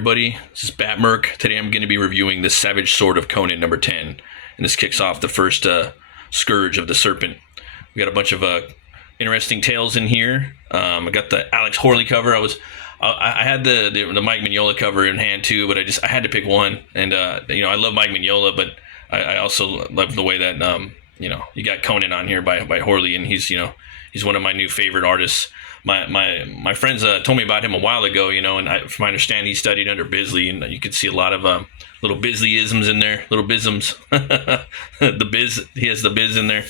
everybody, this is Batmerk. Today I'm going to be reviewing the Savage Sword of Conan number 10, and this kicks off the first Scourge of the Serpent. We got a bunch of interesting tales in here. I got the Alex Horley cover. I had the Mike Mignola cover in hand too, but I had to pick one. And I love Mike Mignola, but I also love the way that you got Conan on here by Horley, and he's one of my new favorite artists. My friends told me about him a while ago, and from my understanding, he studied under Bisley, and you could see a lot of little Bisley-isms in there, little bisms. He has the biz in there,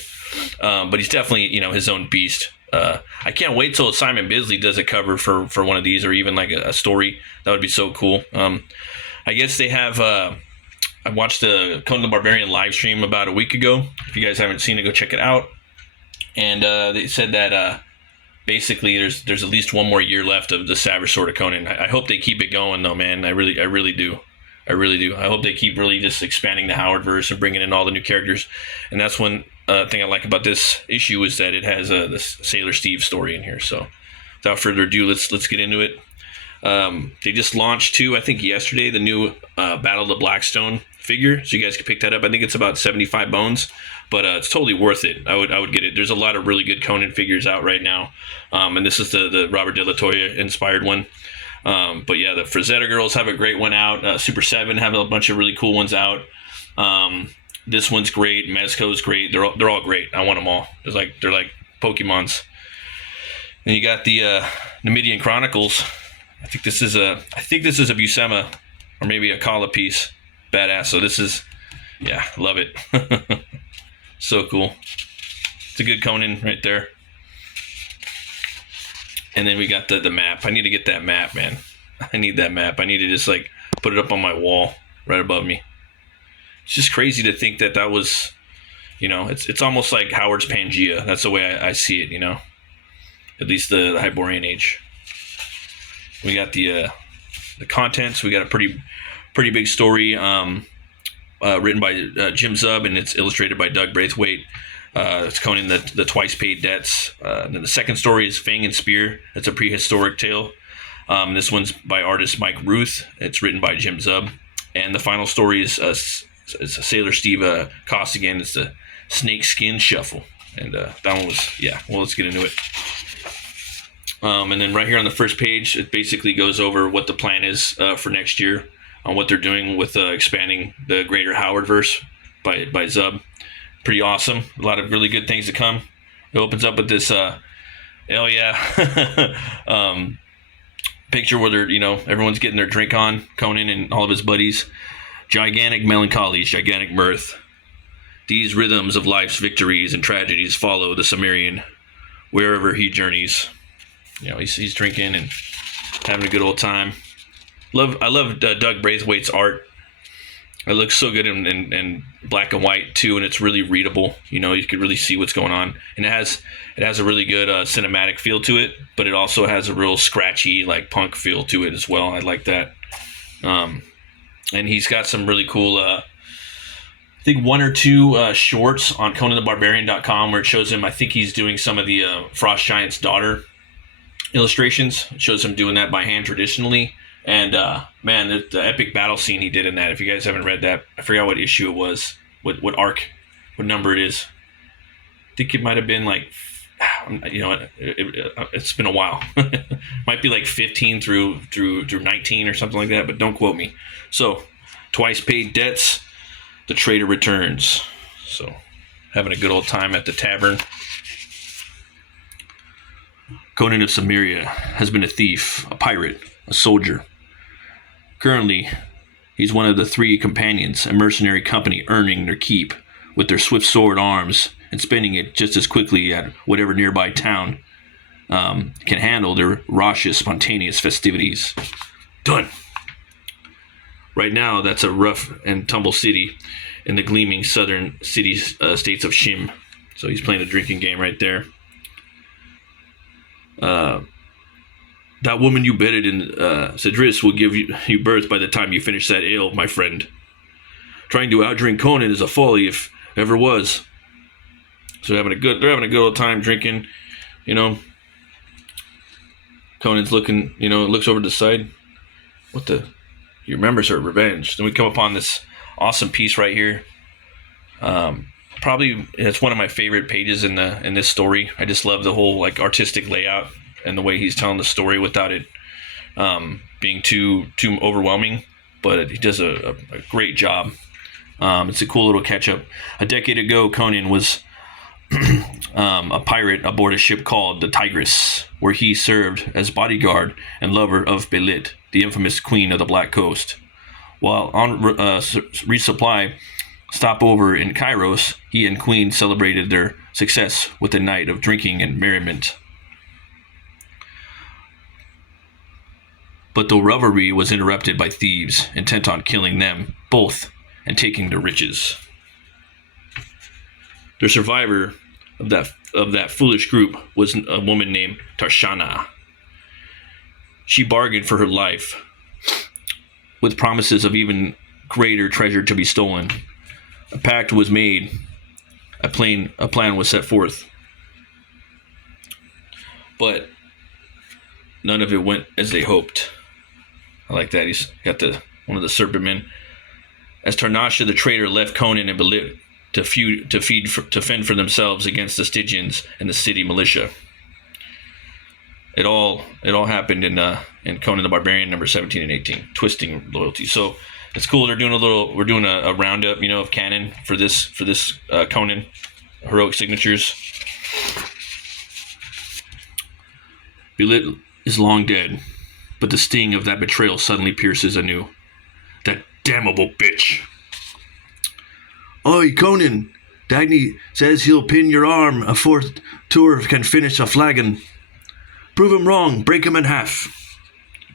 but he's definitely his own beast. I can't wait till Simon Bisley does a cover for one of these, or even like a story. That would be so cool. I guess they have. I watched the Conan the Barbarian live stream about a week ago. If you guys haven't seen it, go check it out. And they said that basically there's at least one more year left of the Savage Sword of Conan. I hope they keep it going though, man. I really do. I really do. I hope they keep really just expanding the Howard verse and bringing in all the new characters. And that's one thing I like about this issue is that it has this Sailor Steve story in here. So without further ado, let's get into it. They just launched too, I think yesterday, the new Battle of the Blackstone figure, so you guys can pick that up. I think it's about 75 bones, but it's totally worth it. I would get it. There's a lot of really good Conan figures out right now, and this is the Robert De La Toya inspired one. But yeah, the Frazetta girls have a great one out. Super 7 have a bunch of really cool ones out. This one's great. Mezco's great. They're all great. I want them all. They're like Pokemons. And you got the Numidian Chronicles. I think this is a Buscema or maybe a Kala piece. Badass. So this is, yeah, love it. So cool. It's a good Conan right there. And then we got the map. I need to get that map, man. I need that map. I need to just put it up on my wall right above me. It's just crazy to think that was, it's almost like Howard's Pangea. That's the way I see it, at least the Hyborian Age. We got the contents. We got a pretty big story written by Jim Zub, and it's illustrated by Doug Braithwaite. It's Conan the Twice Paid Debts. Then the second story is Fang and Spear. It's a prehistoric tale. This one's by artist Mike Ruth. It's written by Jim Zub. And the final story is a Sailor Steve Costigan. It's the Snakeskin Shuffle. And that one was, yeah, well, let's get into it. And then right here on the first page, it basically goes over what the plan is for next year on what they're doing with expanding the greater Howard verse by Zub. Pretty awesome. A lot of really good things to come. It opens up with this, picture where they're, everyone's getting their drink on, Conan and all of his buddies. Gigantic melancholies, gigantic mirth. These rhythms of life's victories and tragedies follow the Cimmerian wherever he journeys. He's drinking and having a good old time. I love Doug Braithwaite's art. It looks so good in black and white too, and it's really readable. You can really see what's going on, and it has a really good cinematic feel to it, but it also has a real scratchy punk feel to it as well. I like that. And he's got some really cool. I think one or two shorts on ConanTheBarbarian.com where it shows him. I think he's doing some of the Frost Giant's daughter illustrations. It shows him doing that by hand traditionally. And man, the epic battle scene he did in that. If you guys haven't read that, I forgot what issue it was, what arc, what number it is. I think it might have been it's been a while. Might be 15 through 19 or something like that, but don't quote me. So, Twice Paid Debts, the traitor returns. So, having a good old time at the tavern. Conan of Cimmeria has been a thief, a pirate, a soldier. Currently, he's one of the 3 companions, a mercenary company earning their keep with their swift sword arms and spending it just as quickly at whatever nearby town can handle their raucous, spontaneous festivities. Done. Right now, that's a rough and tumble city in the gleaming southern states of Shim. So he's playing a drinking game right there. That woman you bedded in Cedris will give you birth by the time you finish that ale, my friend. Trying to outdrink Conan is a folly if ever was. So they're having a good old time drinking, Conan's looking, looks over to the side. What the? He remembers her revenge. Then we come upon this awesome piece right here. Probably it's one of my favorite pages in this story. I just love the whole like artistic layout and the way he's telling the story without it being too overwhelming. But he does a great job. It's a cool little catch up. A decade ago, Conan was a pirate aboard a ship called the Tigress, where he served as bodyguard and lover of Belit, the infamous queen of the Black Coast. While on resupply stopover in Kairos, he and Queen celebrated their success with a night of drinking and merriment. But the revelry was interrupted by thieves, intent on killing them both and taking their riches. The survivor of that foolish group was a woman named Tarshana. She bargained for her life with promises of even greater treasure to be stolen. A pact was made. A plan was set forth. But none of it went as they hoped. I like that. He's got one of the serpent men. As Tarnasha the traitor left Conan and Belit to fend for themselves against the Stygians and the city militia. It all happened in Conan the Barbarian number 17 and 18, twisting loyalty. So it's cool. We're doing a roundup, of canon for this Conan heroic signatures. Belit is long dead, but the sting of that betrayal suddenly pierces anew. That damnable bitch. Oi, Conan. Dagny says he'll pin your arm. A fourth tour can finish a flagon. Prove him wrong. Break him in half.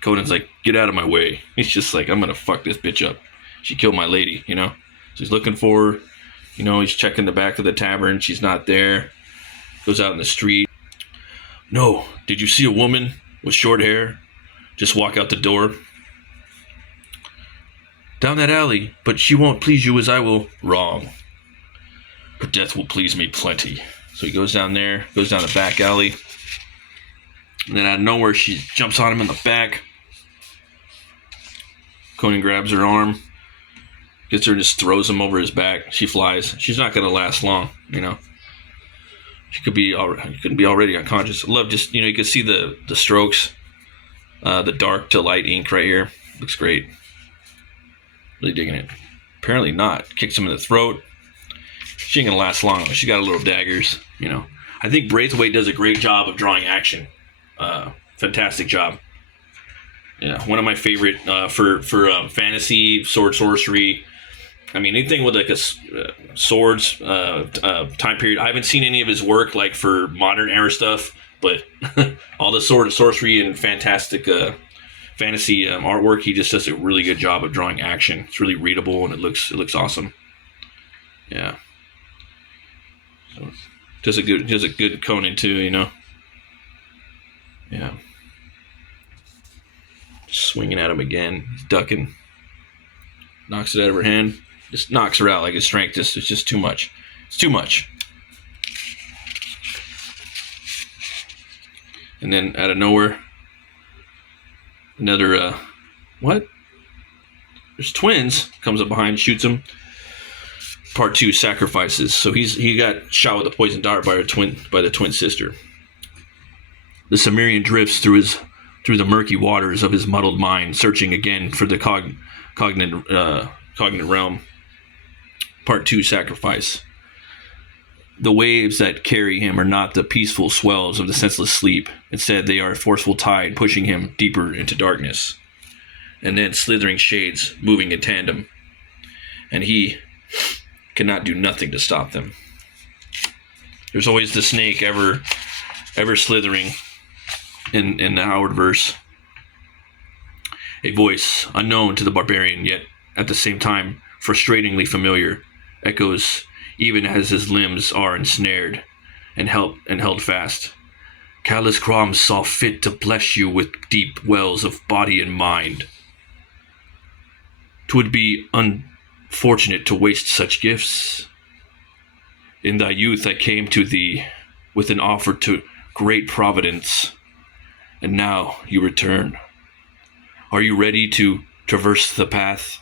Conan's like, get out of my way. He's just like, I'm going to fuck this bitch up. She killed my lady, So he's looking for her. He's checking the back of the tavern. She's not there. Goes out in the street. No, did you see a woman with short hair just walk out the door? Down that alley, but she won't please you as I will. Wrong. Her death will please me plenty. So he goes down there, goes down the back alley. And then out of nowhere, she jumps on him in the back. Conan grabs her arm, gets her and just throws him over his back. She flies. She's not going to last long, She couldn't be already unconscious. I love just, you can see the strokes, the dark to light ink right here. Looks great. Really digging it. Apparently not. Kicks him in the throat. She ain't gonna last long. She got a little daggers, I think Braithwaite does a great job of drawing action. Fantastic job. Yeah, one of my favorite for fantasy, sword sorcery. I mean, anything with like a swords time period. I haven't seen any of his work like for modern era stuff, but all the sword sorcery and fantastic fantasy artwork, he just does a really good job of drawing action. It's really readable and it looks awesome. Yeah. So does a good Conan too, Yeah. Just swinging at him again. He's ducking. Knocks it out of her hand. Just knocks her out like his strength. It's just too much. It's too much. And then out of nowhere, another what? There's twins. Comes up behind, shoots him. Part 2, sacrifices. So he got shot with a poison dart by the twin sister. The Cimmerian drifts through the murky waters of his muddled mind, searching again for the cognate realm. Part 2, sacrifice. The waves that carry him are not the peaceful swells of the senseless sleep. Instead, they are a forceful tide pushing him deeper into darkness. And then slithering shades moving in tandem. And he cannot do nothing to stop them. There's always the snake ever slithering in the Howard verse. A voice unknown to the barbarian, yet at the same time frustratingly familiar, echoes even as his limbs are ensnared and held fast. Callous Crom saw fit to bless you with deep wells of body and mind. 'Twould be unfortunate to waste such gifts. In thy youth I came to thee with an offer to great providence, and now you return. Are you ready to traverse the path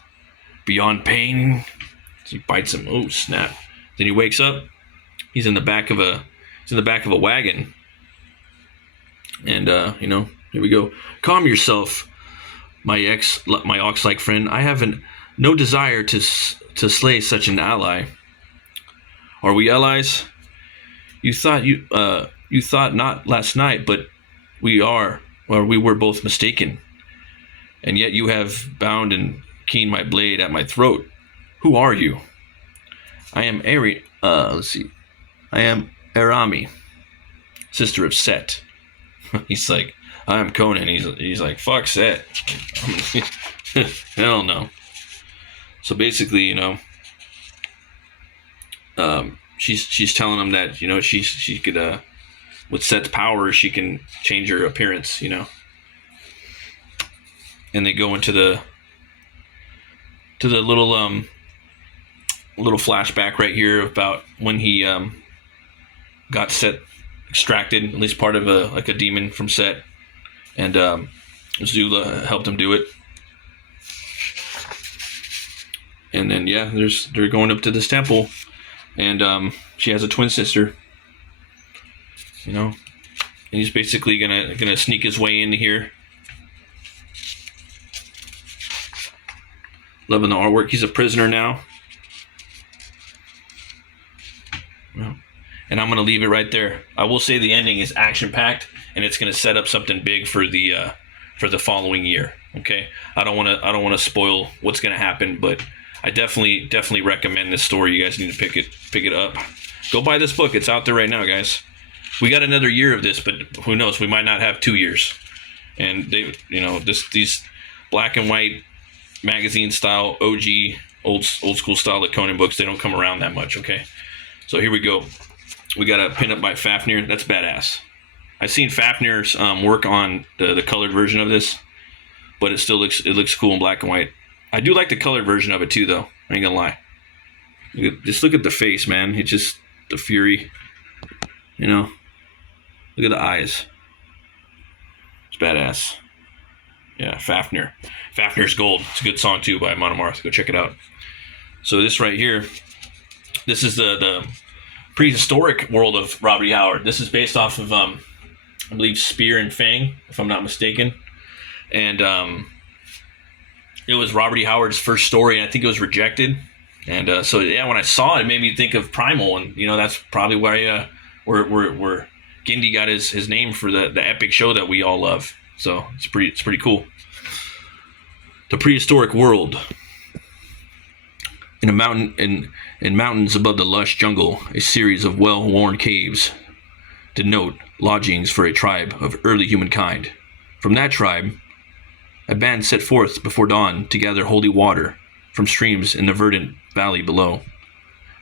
beyond pain. So he bites him. Oh snap! Then he wakes up. He's in the back of a wagon. And here we go. Calm yourself, my ox-like friend. I have no desire to slay such an ally. Are we allies? You thought not last night, but we are, or we were both mistaken. And yet you have bound and keened my blade at my throat. Who are you? I am I am Arami, sister of Set. He's like, I am Conan. He's like, fuck Set. Hell no. So basically, she's telling him that she could with Set's power she can change her appearance, And they go into the little flashback right here about when he got Set extracted, at least part of a demon from Set, and Zula helped him do it. And then they're going up to this temple, and she has a twin sister, and he's basically gonna sneak his way into here. Loving the artwork. He's a prisoner now. Well, and I'm gonna leave it right there. I will say the ending is action packed, and it's gonna set up something big for the following year. Okay, I don't want to spoil what's gonna happen, but I definitely recommend this story. You guys need to pick it up. Go buy this book. It's out there right now, guys. We got another year of this, but who knows? We might not have 2 years. And these black and white magazine style, OG old school style like Conan books, they don't come around that much. Okay, so here we go. We got a pin up by Fafnir. That's badass. I've seen Fafnir's work on the colored version of this, but it still looks cool in black and white. I do like the colored version of it too, though. I ain't gonna lie. Just look at the face, man. It's just the fury. Look at the eyes. It's badass. Yeah, Fafnir. Fafnir's Gold. It's a good song too by Monomarth. Go check it out. So this right here, this is the prehistoric world of Robert E. Howard. This is based off of I believe Spear and Fang, if I'm not mistaken. And it was Robert E. Howard's first story, and I think it was rejected. And when I saw it, it made me think of Primal, and that's probably where Gindi got his name for the epic show that we all love. So it's pretty cool. The prehistoric world. In mountains above the lush jungle, a series of well-worn caves denote lodgings for a tribe of early humankind. From that tribe, a band set forth before dawn to gather holy water from streams in the verdant valley below.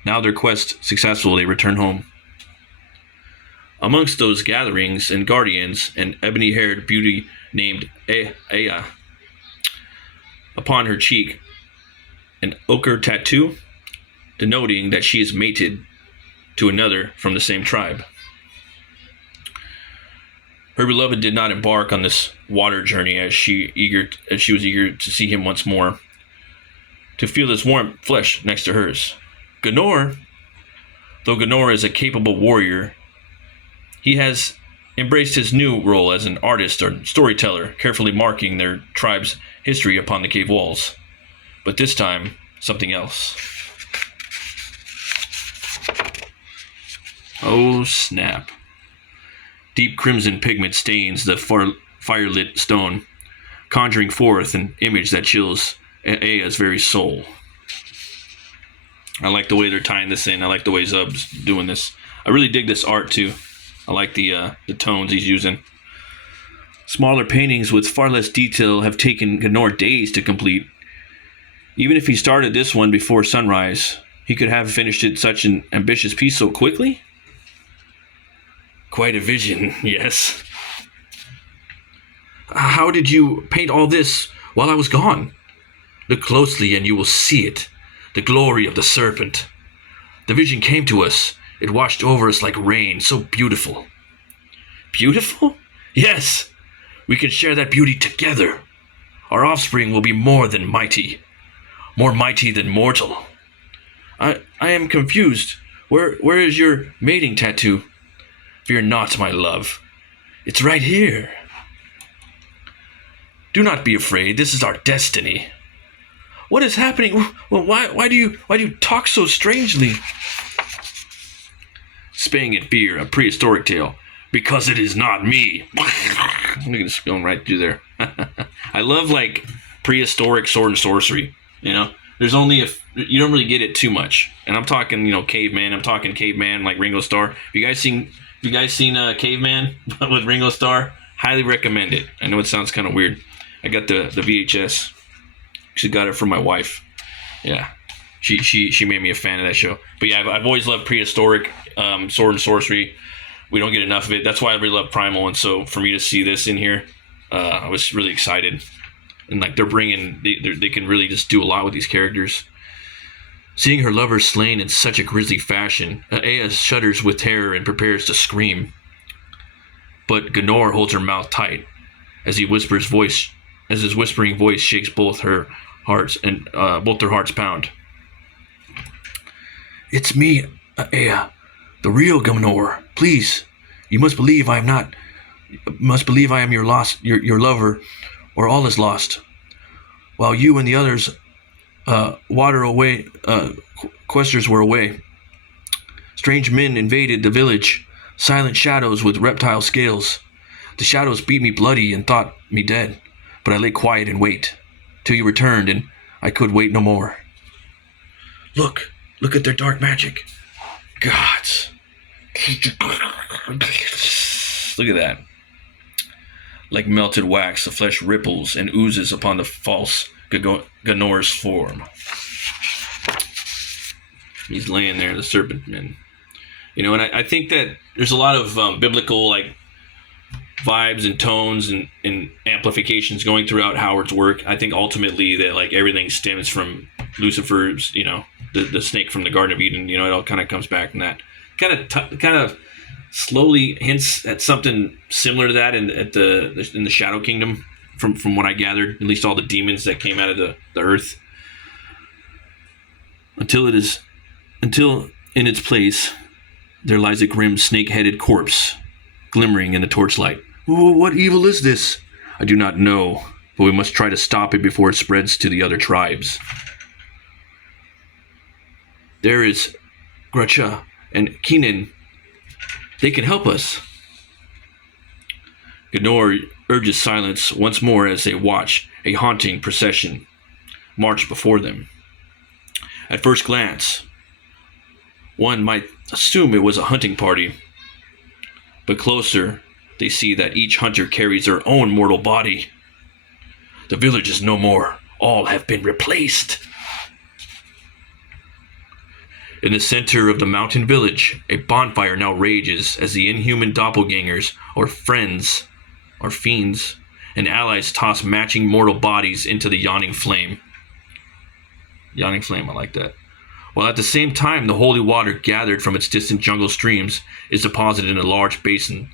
Now their quest successful, they return home. Amongst those gatherings and guardians, an ebony-haired beauty named Aya. Upon her cheek, an ochre tattoo, denoting that she is mated to another from the same tribe. Her beloved did not embark on this water journey as she was eager to see him once more, to feel his warm flesh next to hers. Gunor, though Gunor is a capable warrior, he has embraced his new role as an artist or storyteller, carefully marking their tribe's history upon the cave walls. But this time, something else. Oh, snap. Deep crimson pigment stains the fire-lit stone, conjuring forth an image that chills Aya's very soul. I like the way they're tying this in. I like the way Zub's doing this. I really dig this art, too. I like the tones he's using. Smaller paintings with far less detail have taken Gunor days to complete. Even if he started this one before sunrise, he could have finished it such an ambitious piece so quickly? Quite a vision, yes. How did you paint all this while I was gone? Look closely and you will see it. The glory of the serpent. The vision came to us. It washed over us like rain, so beautiful. Beautiful? Yes. We can share that beauty together. Our offspring will be more than mighty. More mighty than mortal. I am confused. Where is your mating tattoo? Fear not, my love. It's right here. Do not be afraid. This is our destiny. What is happening? Well, why do you talk so strangely? Fang and Spear, a prehistoric tale. Because it is not me. Look at this going right through there. I love like prehistoric sword and sorcery. You know, there's only you don't really get it too much. And I'm talking, caveman. I'm talking caveman like Ringo Starr. Have you guys seen Caveman with Ringo Starr? Highly recommend it. I know it sounds kind of weird. I got the VHS. She got it from my wife. Yeah, she made me a fan of that show. But yeah, I've always loved prehistoric sword and sorcery. We don't get enough of it. That's why I really love Primal. And so for me to see this in here, I was really excited. And like they can really just do a lot with these characters. Seeing her lover slain in such a grisly fashion, Aya shudders with terror and prepares to scream. But Gnor holds her mouth tight as his whispering voice shakes both her hearts and both their hearts pound. It's me, Aya, the real Gnor. Please, you must believe I am your lover, or all is lost. While you and the others questers were away. Strange men invaded the village, silent shadows with reptile scales. The shadows beat me bloody and thought me dead, but I lay quiet and wait, till you returned, and I could wait no more. Look at their dark magic. Gods. Look at that. Like melted wax, the flesh ripples and oozes upon the false Gnor's form. He's laying there, the serpent man. And I think that there's a lot of biblical like vibes and tones and amplifications going throughout Howard's work. I think ultimately that like everything stems from Lucifer's, the snake from the Garden of Eden. It all kind of comes back from that. Kind of slowly hints at something similar to that in the Shadow Kingdom, from what I gathered. At least all the demons that came out of the earth. Until in its place there lies a grim snake-headed corpse, glimmering in the torchlight. What evil is this? I do not know, but we must try to stop it before it spreads to the other tribes. There is Gracha and Keenan. They can help us. Gnor urges silence once more as they watch a haunting procession march before them. At first glance, one might assume it was a hunting party, but closer they see that each hunter carries their own mortal body. The village is no more. All have been replaced. In the center of the mountain village, a bonfire now rages as the inhuman doppelgangers, or friends, or fiends, and allies toss matching mortal bodies into the yawning flame. Yawning flame, I like that. While at the same time the holy water gathered from its distant jungle streams is deposited in a large basin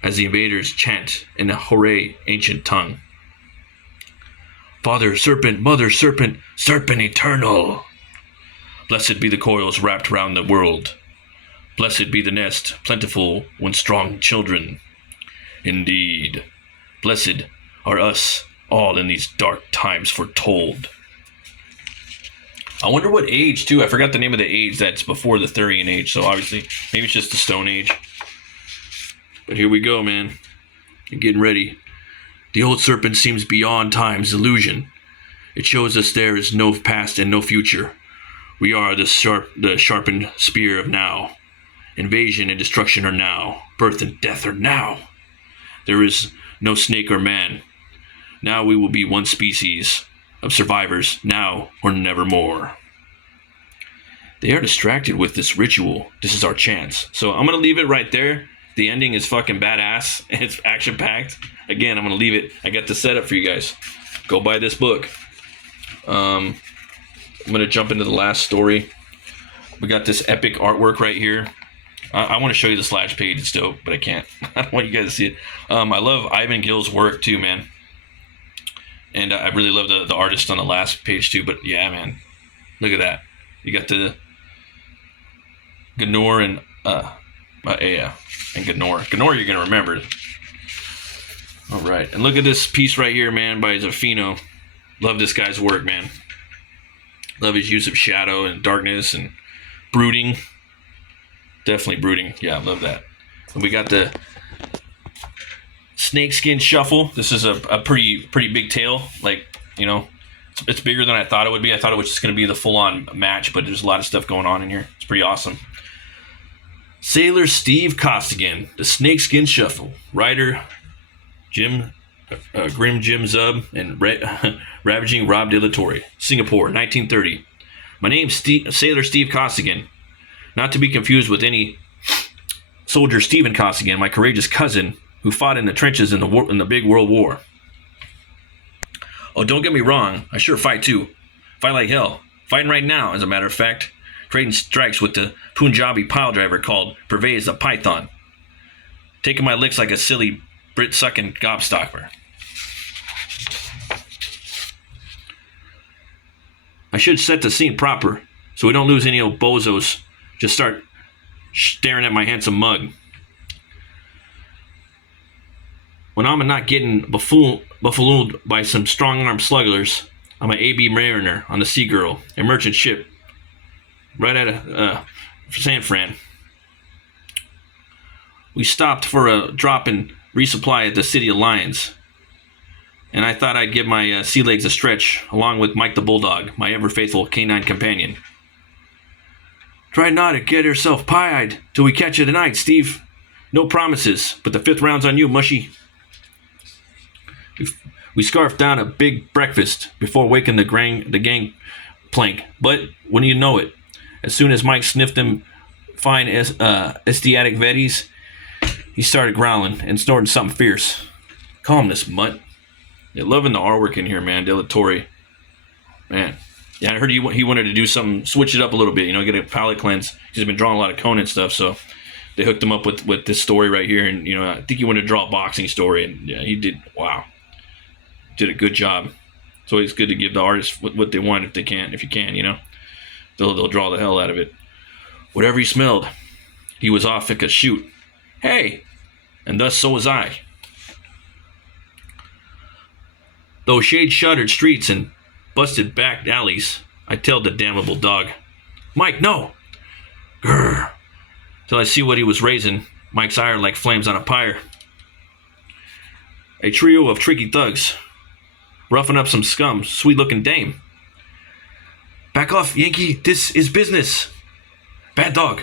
as the invaders chant in a Horay ancient tongue. Father serpent, mother serpent, serpent eternal. Blessed be the coils wrapped round the world. Blessed be the nest, plentiful when strong children. Indeed, blessed are us all in these dark times foretold. I wonder what age, too. I forgot the name of the age that's before the Thurian age, so obviously, maybe it's just the Stone Age. But here we go, man. You're getting ready. The old serpent seems beyond time's illusion. It shows us there is no past and no future. We are the sharpened spear of now. Invasion and destruction are now. Birth and death are now. There is no snake or man. Now we will be one species of survivors, now or nevermore. They are distracted with this ritual. This is our chance. So I'm going to leave it right there. The ending is fucking badass. It's action-packed. Again, I'm going to leave it. I got the setup for you guys. Go buy this book. I'm going to jump into the last story. We got this epic artwork right here. I want to show you the splash page. It's dope, but I can't. I don't want you guys to see it. I love Ivan Gill's work too, man. And I really love the artist on the last page too. But yeah, man, look at that. You got the Gnor and Ea and Gnor. Gnor, you're gonna remember. All right, and look at this piece right here, man, by Zafino. Love this guy's work, man. Love his use of shadow and darkness and brooding. Definitely brooding. Yeah, I love that. And we got the Snakeskin Shuffle. This is a pretty big tale. Like, you know, it's bigger than I thought it would be. I thought it was just going to be the full-on match, but there's a lot of stuff going on in here. It's pretty awesome. Sailor Steve Costigan, the Snakeskin Shuffle. Writer Grim Jim Zub and Ravaging Rob De La Torre. Singapore, 1930. My name's Sailor Steve Costigan. Not to be confused with any soldier Stephen Costigan, my courageous cousin who fought in the trenches in the big World War. Oh, don't get me wrong. I sure fight too. Fight like hell. Fighting right now, as a matter of fact. Trading strikes with the Punjabi pile driver called Pervez the Python. Taking my licks like a silly Brit-sucking gobstopper. I should set the scene proper so we don't lose any old bozos. Just start staring at my handsome mug. When I'm not getting buffooned by some strong-armed slugglers, I'm an A.B. Mariner on the Sea Girl, a merchant ship, right at San Fran. We stopped for a drop and resupply at the City of Lions, and I thought I'd give my sea legs a stretch, along with Mike the Bulldog, my ever-faithful canine companion. Try not to get yourself pie-eyed till we catch you tonight, Steve. No promises, but the 5th round's on you, mushy. We scarfed down a big breakfast before waking the gang plank, but wouldn't you know it, as soon as Mike sniffed them fine estiatic vetties, he started growling and snorting something fierce. Calm this mutt. They're loving the artwork in here, man. De La Torre. Man. Yeah, I heard he wanted to do something, switch it up a little bit, you know, get a palate cleanse. He's been drawing a lot of Conan stuff, so they hooked him up with this story right here. And, you know, I think he wanted to draw a boxing story, and yeah, he did. Wow. Did a good job. It's always good to give the artists what they want if you can, you know. They'll draw the hell out of it. Whatever he smelled, he was off like a shoot. Hey! And thus so was I. Though shade-shuttered streets and busted back alleys, I telled the damnable dog, Mike, no! Grrr. Till I see what he was raising, Mike's ire like flames on a pyre. A trio of tricky thugs, roughing up some scum, sweet-looking dame. Back off, Yankee, this is business. Bad dog.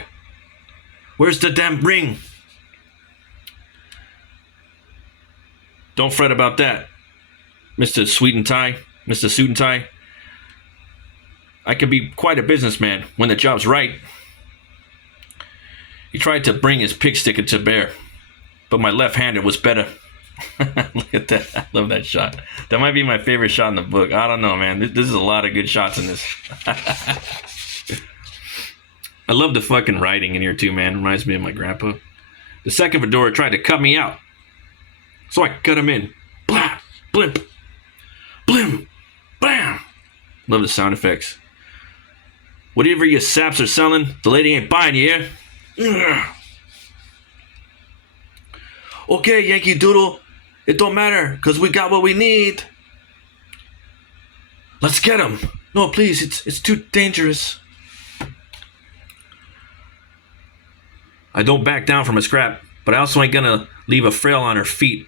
Where's the damn ring? Don't fret about that, Mr. Suit and Tie. I can be quite a businessman when the job's right. He tried to bring his pig sticker to bear, but my left-handed was better. Look at that. I love that shot. That might be my favorite shot in the book. I don't know, man. This is a lot of good shots in this. I love the fucking writing in here too, man. Reminds me of my grandpa. The second fedora tried to cut me out, so I cut him in. Blah, blimp, blim, blam. Love the sound effects. Whatever you saps are selling, the lady ain't buying you, yeah? Okay, Yankee Doodle. It don't matter, because we got what we need. Let's get him. No, please, it's too dangerous. I don't back down from a scrap, but I also ain't gonna leave a frail on her feet.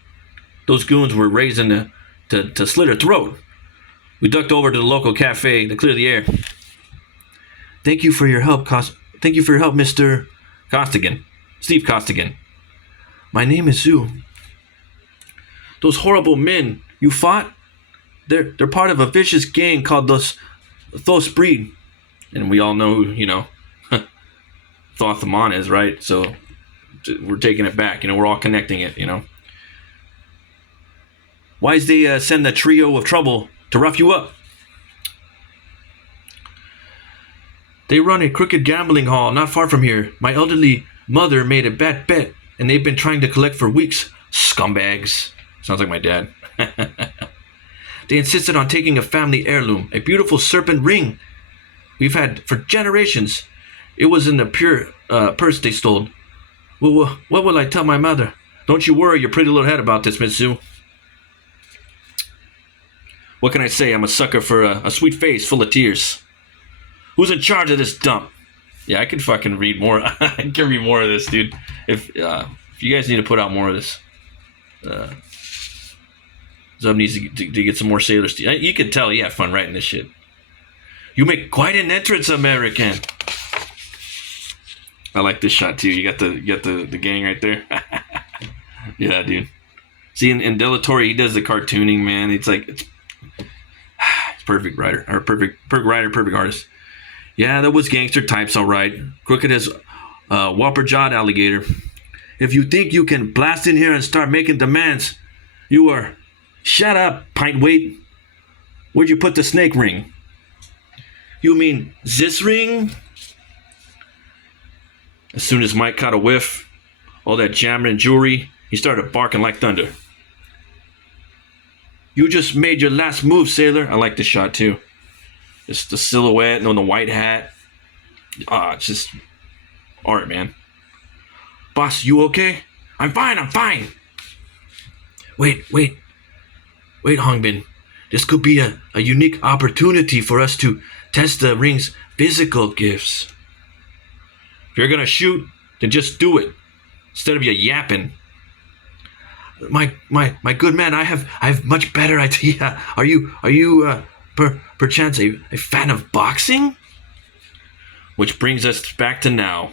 Those goons were raising to slit her throat. We ducked over to the local cafe to clear the air. Thank you for your help, Mr. Costigan. Steve Costigan. My name is Zoo. Those horrible men you fought, they're part of a vicious gang called Thos Breed. And we all know who, you know, Thothamon is, right? So we're taking it back. You know, we're all connecting it, you know. Why's they send that trio of trouble to rough you up? They run a crooked gambling hall not far from here. My elderly mother made a bad bet, and they've been trying to collect for weeks. Scumbags. Sounds like my dad. They insisted on taking a family heirloom, a beautiful serpent ring we've had for generations. It was in the pure purse they stole. Well, what will I tell my mother? Don't you worry your pretty little head about this, Miss Sue. What can I say? I'm a sucker for a sweet face full of tears. Who's in charge of this dump? Yeah, I can fucking read more. I can read more of this, dude. If you guys need to put out more of this. Zub needs to get some more Sailor Steel. You can tell he had fun writing this shit. You make quite an entrance, American. I like this shot too. You got the gang right there. Yeah, dude. See, in Delatory, he does the cartooning, man. It's like it's perfect writer, or perfect writer, perfect artist. Yeah, that was gangster types, all right. Crooked as whopper-jawed alligator. If you think you can blast in here and start making demands, you are. Shut up, pint weight. Where'd you put the snake ring? You mean this ring? As soon as Mike caught a whiff, all that jamming jewelry, he started barking like thunder. You just made your last move, sailor. I like this shot too. Just the silhouette and on the white hat. It's just art, man. Boss, you okay? I'm fine. Wait, Hongbin. This could be a unique opportunity for us to test the ring's physical gifts. If you're gonna shoot, then just do it. Instead of you yapping. My good man, I have much better idea. Are you perchance a fan of boxing? Which brings us back to now.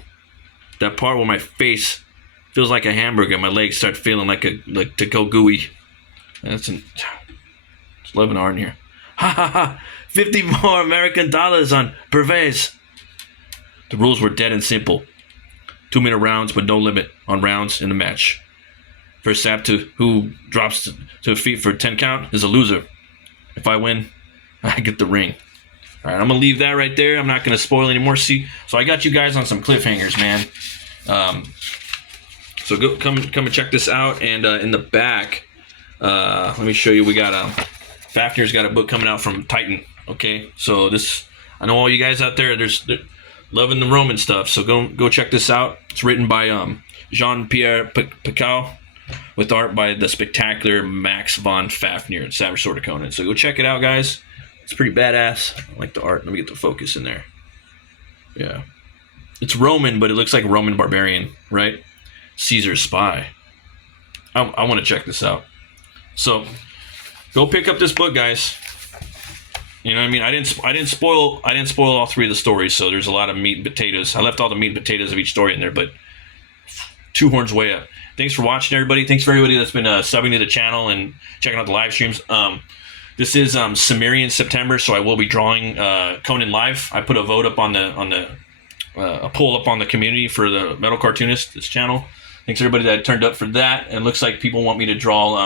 That part where my face feels like a hamburger, my legs start feeling like to go gooey. It's 11 art in here. Ha. 50 more American dollars on Pervez. The rules were dead and simple. 2-minute rounds, but no limit on rounds in the match. First sap to who drops to feet for 10 count is a loser. If I win, I get the ring. All right, I'm gonna leave that right there. I'm not gonna spoil anymore. See, so I got you guys on some cliffhangers, man. So go come and check this out. And in the back, let me show you. We got Fafnir's got a book coming out from Titan. Okay, so this, I know all you guys out there, they're loving the Roman stuff. So go check this out. It's written by Jean-Pierre Picot, with art by the spectacular Max von Fafnir and Savage Sword of Conan. So go check it out, guys. It's pretty badass. I like the art. Let me get the focus in there. Yeah. It's Roman, but it looks like Roman barbarian, right? Caesar's spy. I want to check this out. So go pick up this book, guys. You know what I mean? I didn't spoil all 3 of the stories, so there's a lot of meat and potatoes. I left all the meat and potatoes of each story in there, but 2 horns way up. Thanks for watching, everybody. Thanks for everybody that's been subbing to the channel and checking out the live streams. This is Cimmerian September, so I will be drawing Conan live. I put a vote up on a poll up on the community for the Metal Cartoonist, this channel. Thanks everybody that turned up for that. And it looks like people want me to draw.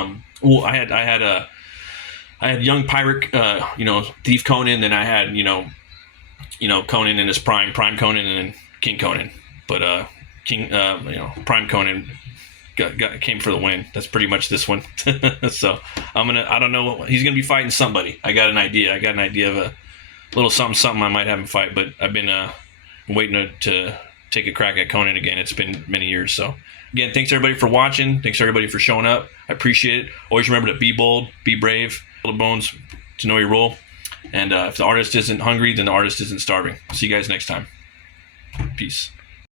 I had young pirate, Thief Conan. Then I had Conan in his prime Conan, and then King Conan. But Prime Conan came for the win. That's pretty much this one. So I don't know, he's gonna be fighting somebody. I got an idea of a little something I might have him fight, but I've been waiting to take a crack at Conan again. It's been many years. So again, thanks everybody for watching. Thanks everybody for showing up. I appreciate it. Always remember to be bold, be brave, hold the bones to know your role. And if the artist isn't hungry, then the artist isn't starving. See you guys next time. Peace.